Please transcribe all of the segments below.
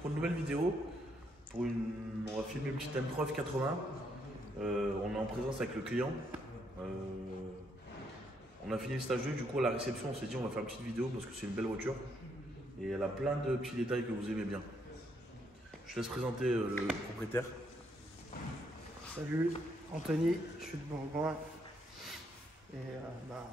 pour une nouvelle vidéo. On va filmer une petite M3 F80. On est en présence avec le client. On a fini le stage 2, du coup à la réception on s'est dit on va faire une petite vidéo parce que c'est une belle voiture. Et elle a plein de petits détails que vous aimez bien. Je laisse présenter le propriétaire. Salut, Anthony, je suis de Bourgoin. Et la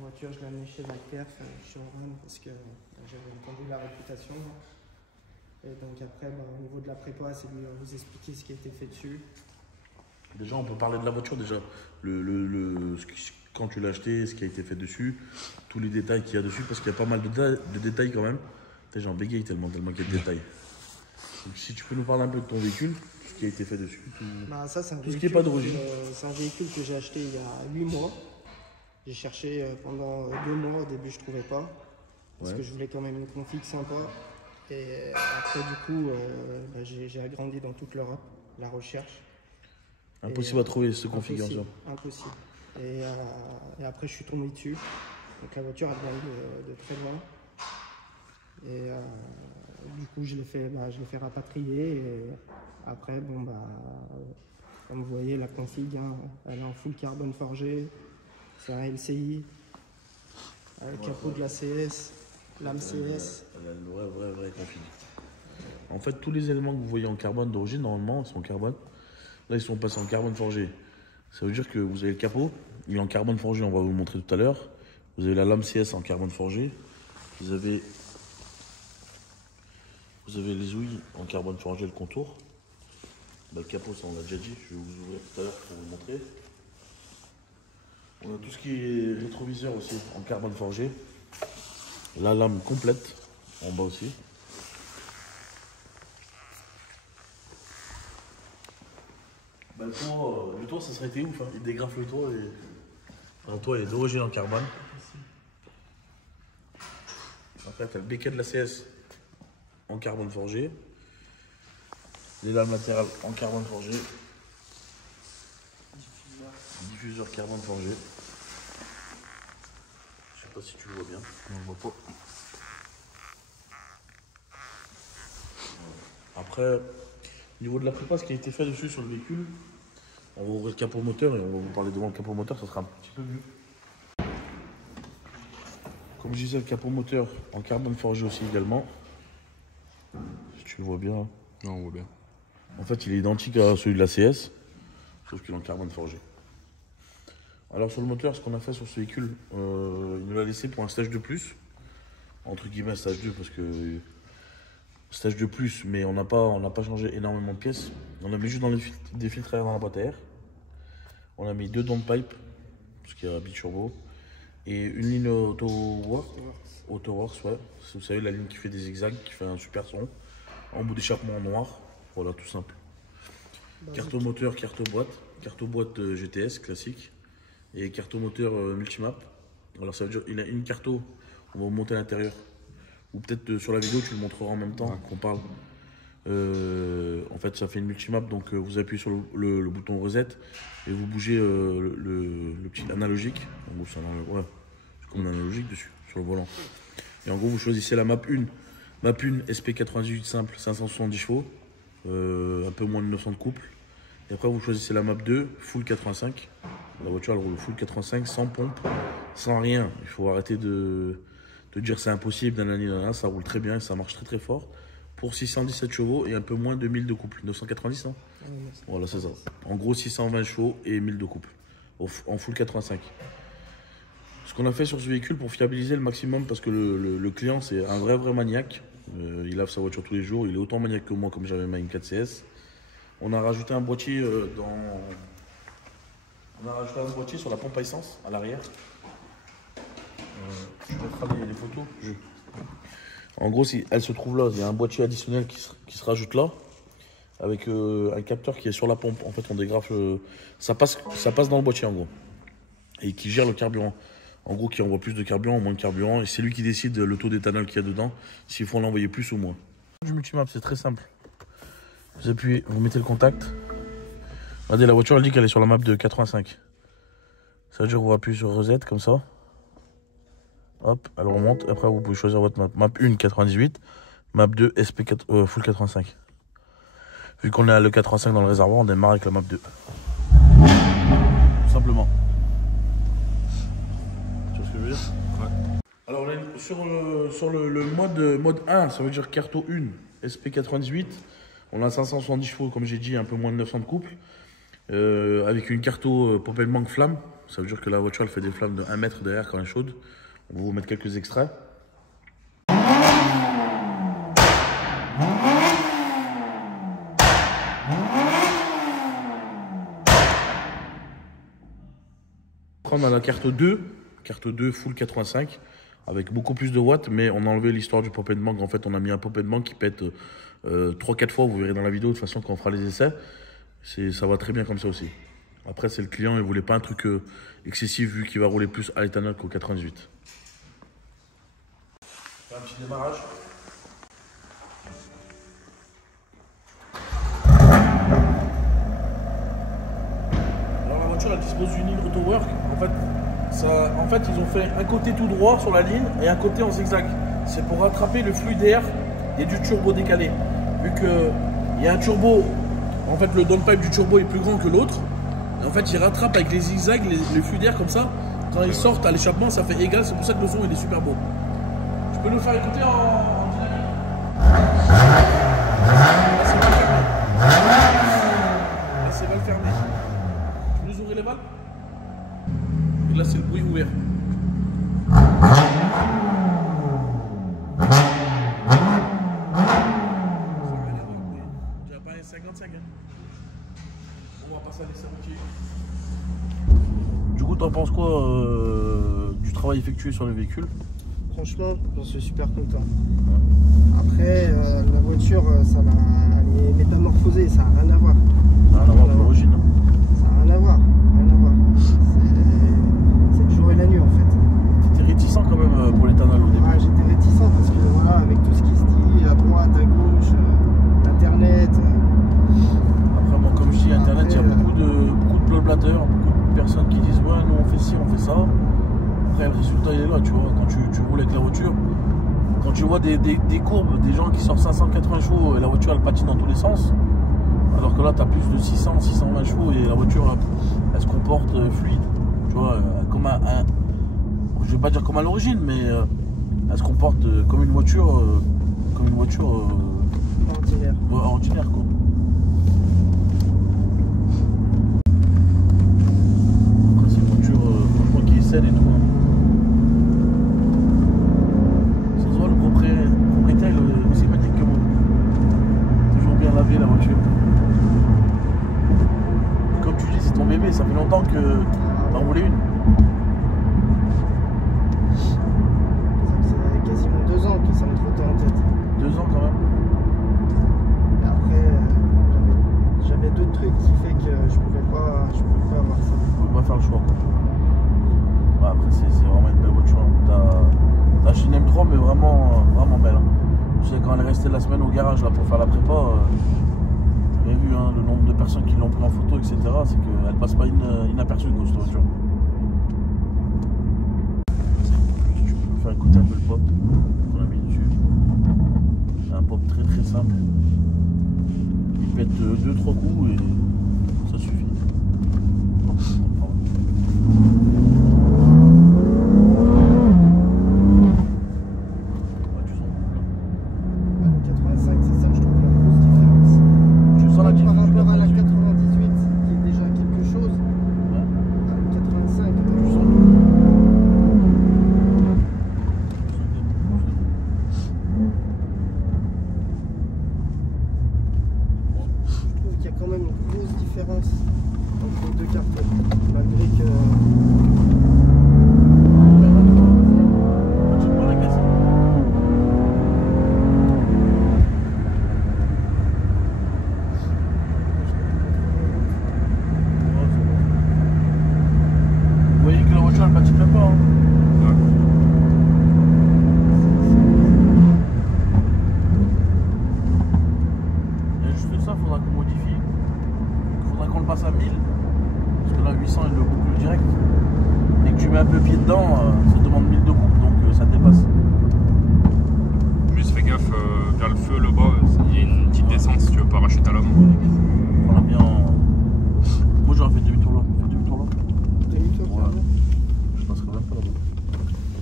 voiture, je l'ai amenée chez McPerf, showroom, parce que j'avais entendu la réputation. Et donc après, au niveau de la prépa, c'est lui vous expliquer ce qui a été fait dessus. Déjà on peut parler de la voiture déjà. Quand tu l'as acheté, ce qui a été fait dessus, tous les détails qu'il y a dessus, parce qu'il y a pas mal de détails quand même. J'en bégaye tellement qu'il y a de détails. Donc, si tu peux nous parler un peu de ton véhicule, ce qui a été fait dessus, Ça, c'est tout ce qui n'est pas d'origine. C'est un véhicule que j'ai acheté il y a 8 mois. J'ai cherché pendant 2 mois, au début je ne trouvais pas, parce que je voulais quand même une config sympa. Et après du coup, j'ai agrandi dans toute l'Europe, la recherche. Impossible à trouver ce configuration. Impossible. Et après je suis tombé dessus. Donc la voiture elle vient de très loin. Et du coup je l'ai fait rapatrier. Et après comme vous voyez la config, elle est en full carbone forgé. C'est un LCI. Le capot de la CS, lame CS. Elle a une vraie config. En fait, tous les éléments que vous voyez en carbone d'origine, normalement, ils sont en carbone. Là, ils sont passés en carbone forgé. Ça veut dire que vous avez le capot, il est en carbone forgé, on va vous le montrer tout à l'heure. Vous avez la lame CS en carbone forgé. Vous avez les ouïes en carbone forgé, le contour. Le capot, ça on l'a déjà dit, je vais vous ouvrir tout à l'heure pour vous le montrer. On a tout ce qui est rétroviseur aussi en carbone forgé. La lame complète en bas aussi. Le toit, ça serait été ouf. Il dégrafe le toit et le toit est d'origine en carbone. Après, tu as le béquet de la CS en carbone forgé. Les lames latérales en carbone forgé. Diffuseur carbone forgé. Je sais pas si tu le vois bien. Non, on le voit pas. Après, au niveau de la prépa, ce qui a été fait dessus sur le véhicule, on va ouvrir le capot moteur et on va vous parler devant le capot moteur, ça sera un petit peu mieux. Comme je disais, le capot moteur en carbone forgé aussi également. Si tu le vois bien. Non, on voit bien. En fait, il est identique à celui de la CS, sauf qu'il est en carbone forgé. Alors sur le moteur, ce qu'on a fait sur ce véhicule, il nous l'a laissé pour un stage de plus. Entre guillemets stage 2 parce que stage de plus, mais on n'a pas changé énormément de pièces. On a mis juste des filtres à air dans la boîte à air. On a mis 2 dents de pipe, parce qu'il y a biturbo. Et une ligne AutoWorks, ouais. Vous savez, la ligne qui fait des zigzags, qui fait un super son. En bout d'échappement noir, voilà, tout simple. Carte moteur, carte boîte GTS classique. Et carte moteur multimap. Alors ça veut dire il a une carte, on va vous monter à l'intérieur. Ou peut-être sur la vidéo tu le montreras en même temps qu'on parle. En fait ça fait une multimap, donc vous appuyez sur le bouton reset et vous bougez le petit analogique. En gros c'est comme un analogique dessus, sur le volant. Et en gros vous choisissez la map 1. Map 1 SP98 simple 570 chevaux, un peu moins de 900 de couple. Et après vous choisissez la map 2 full 85. La voiture elle roule full 85 sans pompe, sans rien. Il faut arrêter de dire c'est impossible, ça roule très bien et ça marche très très fort. Pour 617 chevaux et un peu moins de 1000 de couple. 990 non? Voilà c'est ça. En gros 620 chevaux et 1000 de couple. En full 85. Ce qu'on a fait sur ce véhicule pour fiabiliser le maximum, parce que le client c'est un vrai maniaque. Il lave sa voiture tous les jours, il est autant maniaque que moi comme j'avais ma M4 CS. On a rajouté un boîtier sur la pompe à essence à l'arrière. Je mettrai les photos. En gros, si elle se trouve là, il y a un boîtier additionnel qui se rajoute là, avec un capteur qui est sur la pompe. En fait, on dégrafe, ça passe dans le boîtier en gros, et qui gère le carburant. En gros, qui envoie plus de carburant ou moins de carburant, et c'est lui qui décide le taux d'éthanol qu'il y a dedans, s'il faut l'envoyer plus ou moins. Du multimap, c'est très simple. Vous appuyez, vous mettez le contact. Regardez, la voiture elle dit qu'elle est sur la map de 85. Ça veut dire qu'on va appuyer sur reset comme ça. Hop, elle remonte. Après, vous pouvez choisir votre map. Map 1, 98. Map 2 SP4, full 85. Vu qu'on a le 85 dans le réservoir, on démarre avec la map 2. Tout simplement. Tu vois ce que je veux dire? Ouais. Alors on est sur le mode 1, ça veut dire carto 1, SP98. On a 570 chevaux, comme j'ai dit, un peu moins de 900 de couple. Avec une carto Pop & Bang flamme. Ça veut dire que la voiture elle fait des flammes de 1 mètre derrière quand elle est chaude. On va vous mettre quelques extraits. On a la carte 2 full 85 avec beaucoup plus de watts, mais on a enlevé l'histoire du Pop & Bang. En fait, on a mis un Pop & Bang qui pète 3-4 fois, vous verrez dans la vidéo de toute façon quand on fera les essais. Ça va très bien comme ça aussi. Après, c'est le client, il voulait pas un truc excessif vu qu'il va rouler plus à l'éthanol qu'au 98. Un petit démarrage. Alors la voiture elle dispose d'une ligne AutoWork. En fait, ils ont fait un côté tout droit sur la ligne et un côté en zigzag. C'est pour rattraper le flux d'air et du turbo décalé. Vu qu'il y a un turbo, en fait le downpipe du turbo est plus grand que l'autre. En fait, il rattrape avec les zigzags les flux d'air comme ça. Quand ils sortent à l'échappement, ça fait égal. C'est pour ça que le son il est super beau. Tu peux nous faire écouter en dynamique? Là, c'est valve fermée. Là, c'est valve fermée. Tu peux nous ouvrir les valves? Et là, c'est le bruit ouvert. Il n'y a pas un 55. Hein. On va passer à l'essai routier. Du coup, t'en penses quoi du travail effectué sur le véhicule? Franchement, j'en suis super content. Après, la voiture, elle est métamorphosée, ça n'a rien à voir. Ça n'a rien à voir avec l'origine. Ça n'a rien à voir. C'est le jour et la nuit en fait. T'étais réticent quand même pour l'éthanol au début? Ah, j'étais réticent parce que voilà, avec tout ce qui se dit à droite, à gauche, internet. Après, bon, comme je dis, internet, il y a beaucoup de blablateurs, beaucoup de personnes qui disent ouais, nous on fait ci, on fait ça. Après, le résultat il est là, tu vois, quand tu roules avec la voiture, quand tu vois des courbes, des gens qui sortent 580 chevaux et la voiture elle patine dans tous les sens, alors que là tu as plus de 600, 620 chevaux et la voiture elle se comporte fluide, tu vois, comme je vais pas dire comme à l'origine, mais elle se comporte comme une voiture, ordinaire quoi. Après, c'est une voiture franchement qui est saine et tout. Hein. Propriétaire il est aussi sympathique que moi. Toujours bien lavé la voiture. Comme tu dis, c'est ton bébé, ça fait longtemps que t'en voulais une. Ça fait quasiment 2 ans que ça me trottait en tête. 2 ans quand même. Et après, j'avais d'autres trucs qui fait que je pouvais pas avoir ça. Je pouvais pas faire le choix quoi. Bah, après c'est vraiment une belle voiture. T'as acheté une M3 mais vraiment belle. Hein. Je sais quand elle est restée la semaine au garage là pour faire la prépa, j'avais vu hein, le nombre de personnes qui l'ont pris en photo etc. C'est qu'elle passe pas inaperçue cette voiture. Tu peux faire écouter un peu le pop qu'on a mis dessus. C'est un pop très très simple. Il pète 2-3 coups et ça suffit. Entre les deux cartes, malgré que vous voyez que la voiture elle patine même pas. Hein. Il y a juste ça, il faudra qu'on modifie. Il faudra qu'on le passe à 1000. Parce que là 800 il le boucle direct. Et que tu mets un peu pied dedans, ça demande 1000 de coupe, donc ça te dépasse. Juste fais gaffe vers Ouais. Je passerai même pas là-bas.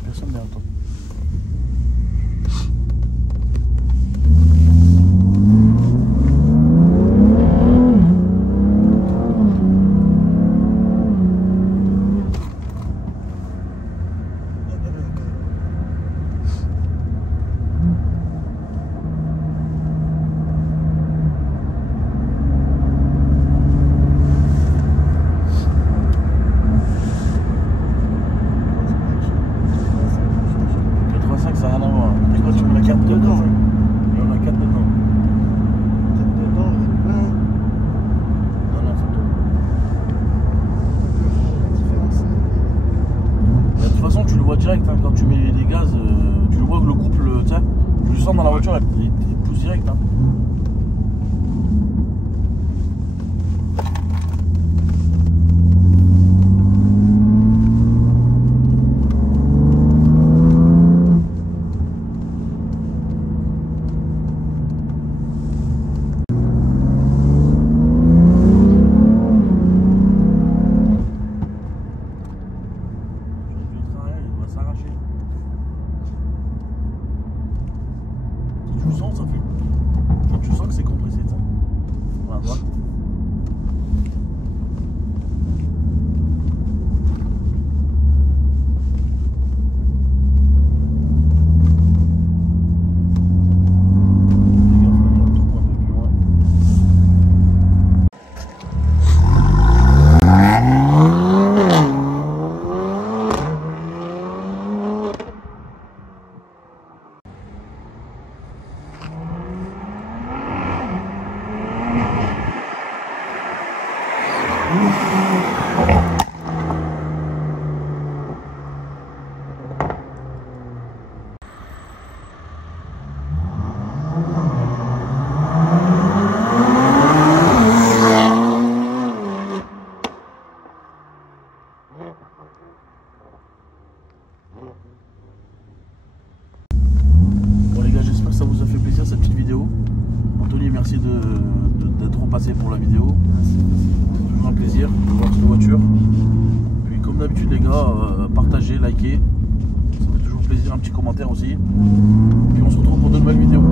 Personne derrière toi. Ça n'a rien à voir. Et quand tu mets la carte dedans, il y en a 4 dedans. 4 dedans, il y a plein. Non, c'est tout. La différence, De toute façon, tu le vois direct hein, quand tu mets les gaz. Tu le vois que le couple, tu sais, tu le sens dans la voiture, il pousse direct. Hein. Tu le sens, ça fait. Tu sens que c'est compressé, ça. Voilà, voilà. Bon les gars, j'espère que ça vous a fait plaisir cette petite vidéo. Anthony, merci d'être repassé pour la vidéo. C'est toujours un plaisir de voir cette voiture. Puis comme d'habitude les gars, partagez, likez. Ça fait toujours plaisir, un petit commentaire aussi. Puis on se retrouve pour de nouvelles vidéos.